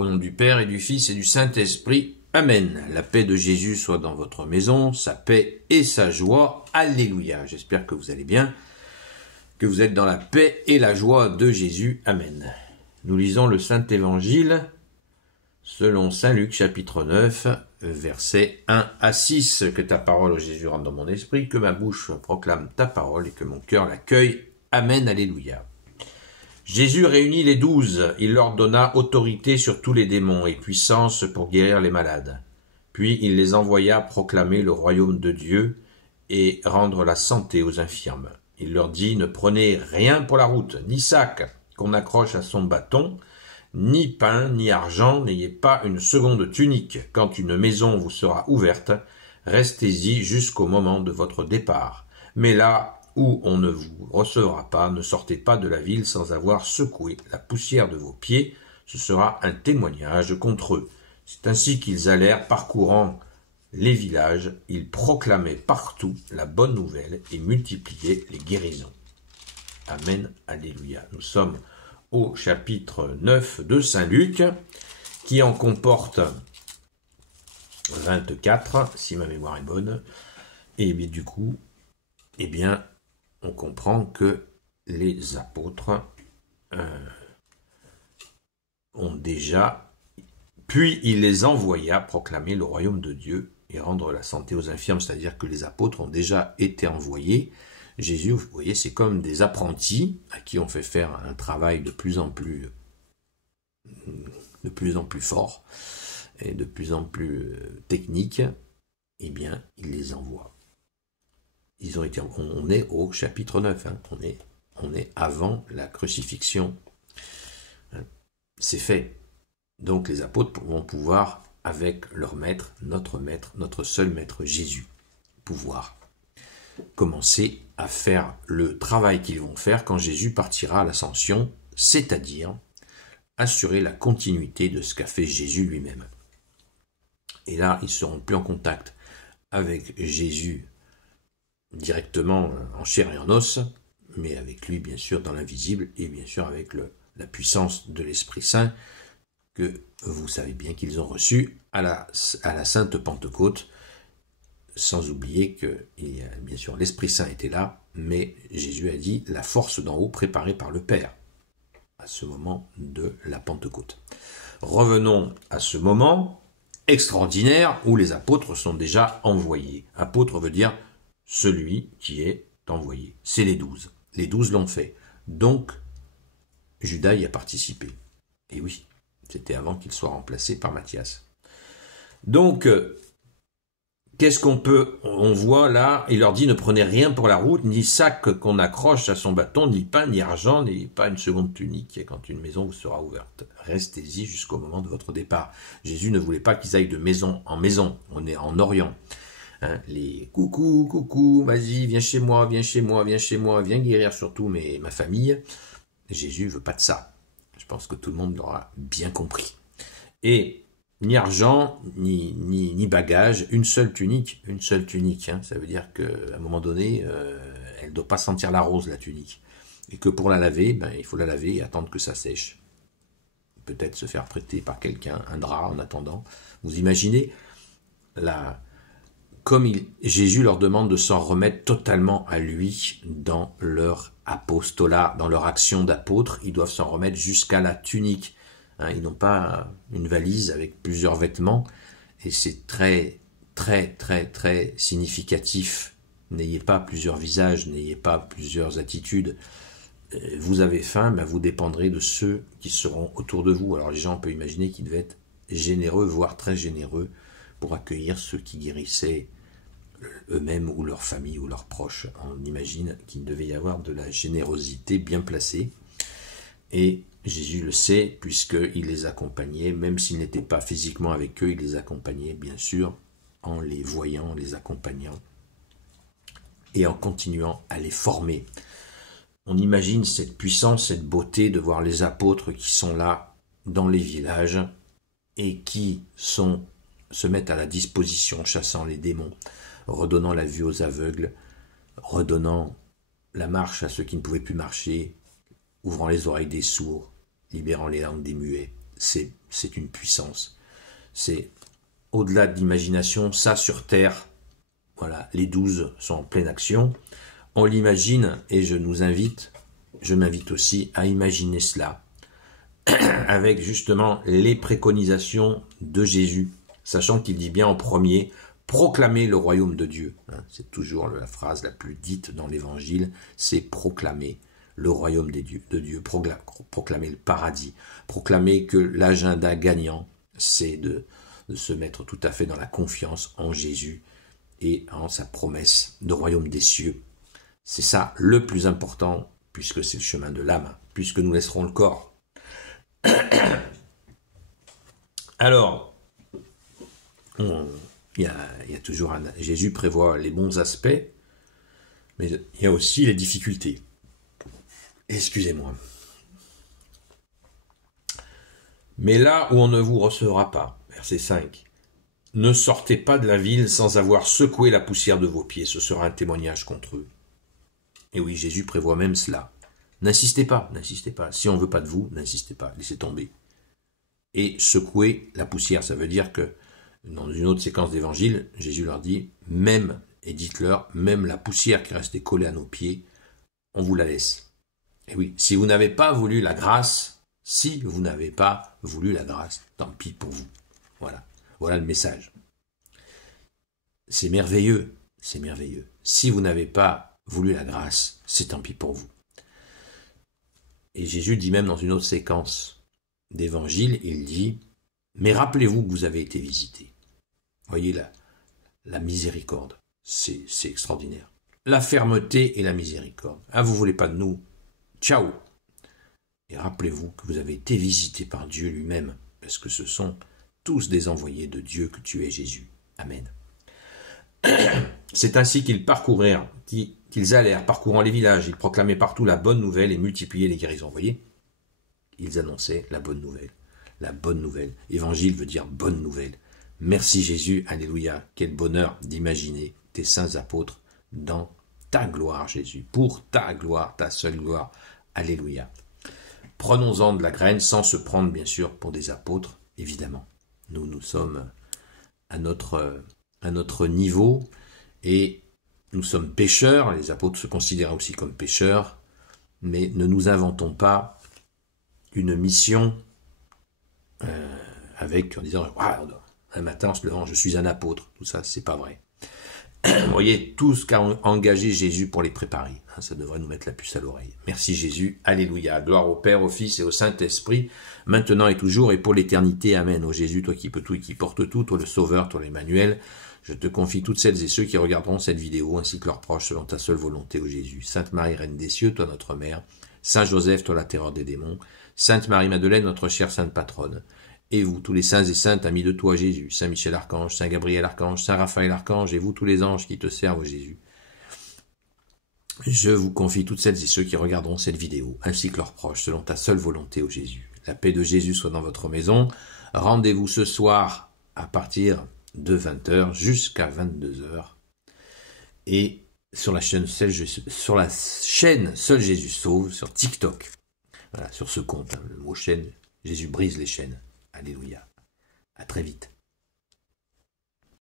Au nom du Père et du Fils et du Saint-Esprit. Amen. La paix de Jésus soit dans votre maison, sa paix et sa joie. Alléluia. J'espère que vous allez bien, que vous êtes dans la paix et la joie de Jésus. Amen. Nous lisons le Saint-Évangile selon Saint Luc, chapitre 9, versets 1 à 6. Que ta parole, ô Jésus, rentre dans mon esprit, que ma bouche proclame ta parole et que mon cœur l'accueille. Amen. Alléluia. Jésus réunit les 12, il leur donna autorité sur tous les démons et puissance pour guérir les malades. Puis il les envoya proclamer le royaume de Dieu et rendre la santé aux infirmes. Il leur dit, ne prenez rien pour la route, ni sac qu'on accroche à son bâton, ni pain, ni argent, n'ayez pas une seconde tunique. Quand une maison vous sera ouverte, restez-y jusqu'au moment de votre départ. Mais là où on ne vous recevra pas, ne sortez pas de la ville sans avoir secoué la poussière de vos pieds, ce sera un témoignage contre eux. C'est ainsi qu'ils allèrent parcourant les villages, ils proclamaient partout la bonne nouvelle et multipliaient les guérisons. Amen, alléluia. Nous sommes au chapitre 9 de Saint Luc, qui en comporte 24, si ma mémoire est bonne, et bien du coup, on comprend que les apôtres ont déjà, puis il les envoya proclamer le royaume de Dieu et rendre la santé aux infirmes, c'est-à-dire que les apôtres ont déjà été envoyés. Jésus, vous voyez, c'est comme des apprentis à qui on fait faire un travail de plus en plus fort et de plus en plus technique. Eh bien, il les envoie. On est au chapitre 9, hein, on est avant la crucifixion. C'est fait. Donc les apôtres vont pouvoir, avec leur maître, notre seul maître Jésus, pouvoir commencer à faire le travail qu'ils vont faire quand Jésus partira à l'ascension, c'est-à-dire assurer la continuité de ce qu'a fait Jésus lui-même. Et là, ils seront plus en contact avec Jésus directement en chair et en os, mais avec lui bien sûr dans l'invisible et bien sûr avec la puissance de l'Esprit Saint que vous savez bien qu'ils ont reçu à la Sainte Pentecôte, sans oublier que bien sûr l'Esprit Saint était là, mais Jésus a dit la force d'en haut préparée par le Père à ce moment de la Pentecôte. Revenons à ce moment extraordinaire où les apôtres sont déjà envoyés. Apôtre veut dire celui qui est envoyé. C'est les 12. Les 12 l'ont fait. Donc, Judas y a participé. Et oui, c'était avant qu'il soit remplacé par Matthias. Donc, qu'est-ce on voit là, il leur dit, ne prenez rien pour la route, ni sac qu'on accroche à son bâton, ni pain, ni argent, ni pas une seconde tunique, quand une maison vous sera ouverte. Restez-y jusqu'au moment de votre départ. Jésus ne voulait pas qu'ils aillent de maison en maison. On est en Orient. Hein, les coucou, vas-y, viens chez moi, viens guérir surtout ma famille. Jésus veut pas de ça. Je pense que tout le monde l'aura bien compris. Et ni argent, ni bagage, une seule tunique, hein, ça veut dire qu'à un moment donné, elle ne doit pas sentir la rose, la tunique. Et que pour la laver, il faut la laver et attendre que ça sèche. Peut-être se faire prêter par quelqu'un un drap en attendant. Vous imaginez comme Jésus leur demande de s'en remettre totalement à lui dans leur apostolat, dans leur action d'apôtre, ils doivent s'en remettre jusqu'à la tunique. Hein, ils n'ont pas une valise avec plusieurs vêtements, et c'est très, très, très, très significatif. N'ayez pas plusieurs visages, n'ayez pas plusieurs attitudes. Vous avez faim, vous dépendrez de ceux qui seront autour de vous. Alors les gens peuvent imaginer qu'ils devaient être généreux, voire très généreux, pour accueillir ceux qui guérissaient eux-mêmes ou leur famille ou leurs proches. On imagine qu'il devait y avoir de la générosité bien placée. Et Jésus le sait, puisqu'il les accompagnait, même s'il n'était pas physiquement avec eux, il les accompagnait bien sûr en les voyant, en les accompagnant et en continuant à les former. On imagine cette puissance, cette beauté de voir les apôtres qui sont là dans les villages et qui se mettent à la disposition, chassant les démons, redonnant la vue aux aveugles, redonnant la marche à ceux qui ne pouvaient plus marcher, ouvrant les oreilles des sourds, libérant les langues des muets. C'est c'est une puissance. C'est au-delà de l'imagination, ça sur terre, voilà, les 12 sont en pleine action. On l'imagine et je m'invite aussi à imaginer cela avec justement les préconisations de Jésus, sachant qu'il dit bien en premier, proclamer le royaume de Dieu. C'est toujours la phrase la plus dite dans l'évangile, c'est proclamer le royaume de Dieu, proclamer le paradis, proclamer que l'agenda gagnant, c'est de se mettre tout à fait dans la confiance en Jésus et en sa promesse de royaume des cieux. C'est ça le plus important, puisque c'est le chemin de l'âme, puisque nous laisserons le corps. Alors, il y a toujours Jésus prévoit les bons aspects, mais il y a aussi les difficultés. Excusez-moi. Mais là où on ne vous recevra pas, verset 5, ne sortez pas de la ville sans avoir secoué la poussière de vos pieds, ce sera un témoignage contre eux. Et oui, Jésus prévoit même cela. N'insistez pas. Si on ne veut pas de vous, n'insistez pas, laissez tomber. Et secouer la poussière, ça veut dire que dans une autre séquence d'évangile, Jésus leur dit, même, et dites-leur, même la poussière qui restait collée à nos pieds, on vous la laisse. Et oui, si vous n'avez pas voulu la grâce, tant pis pour vous. Voilà le message. C'est merveilleux. Si vous n'avez pas voulu la grâce, c'est tant pis pour vous. Et Jésus dit même dans une autre séquence d'évangile, il dit, mais rappelez-vous que vous avez été visités. Voyez la miséricorde, c'est extraordinaire. La fermeté et la miséricorde. Ah, vous voulez pas de nous? Ciao. Et rappelez-vous que vous avez été visités par Dieu lui-même, parce que ce sont tous des envoyés de Dieu que tu es, Jésus. Amen. C'est ainsi qu'ils allèrent parcourant les villages, ils proclamaient partout la bonne nouvelle et multipliaient les guérisons. Vous voyez, ils annonçaient la bonne nouvelle. La bonne nouvelle. Évangile veut dire bonne nouvelle. Merci Jésus, alléluia. Quel bonheur d'imaginer tes saints apôtres dans ta gloire, Jésus. Pour ta gloire, ta seule gloire. Alléluia. Prenons-en de la graine sans se prendre, bien sûr, pour des apôtres, évidemment. Nous sommes à notre niveau et nous sommes pécheurs. Les apôtres se considèrent aussi comme pécheurs, mais ne nous inventons pas une mission en disant un matin en se levant, je suis un apôtre. Tout ça, c'est pas vrai. Vous voyez, tout ce qu'a engagé Jésus pour les préparer. Ça devrait nous mettre la puce à l'oreille. Merci Jésus. Alléluia. Gloire au Père, au Fils et au Saint-Esprit, maintenant et toujours et pour l'éternité. Amen. Ô Jésus, toi qui peux tout et qui porte tout, toi le Sauveur, toi l'Emmanuel, je te confie toutes celles et ceux qui regarderont cette vidéo, ainsi que leurs proches, selon ta seule volonté, ô Jésus. Sainte Marie, Reine des cieux, toi notre Mère. Saint Joseph, toi la terreur des démons. Sainte Marie-Madeleine, notre chère Sainte Patronne. Et vous, tous les saints et saintes, amis de toi, Jésus, Saint Michel Archange, Saint Gabriel Archange, Saint Raphaël Archange, et vous, tous les anges qui te servent, Jésus. Je vous confie toutes celles et ceux qui regarderont cette vidéo, ainsi que leurs proches, selon ta seule volonté, ô Jésus. La paix de Jésus soit dans votre maison. Rendez-vous ce soir à partir de 20h jusqu'à 22h. Et sur la chaîne Seul Jésus Sauve, sur TikTok. Voilà, sur ce compte, le mot chaîne, Jésus brise les chaînes. Alléluia. À très vite.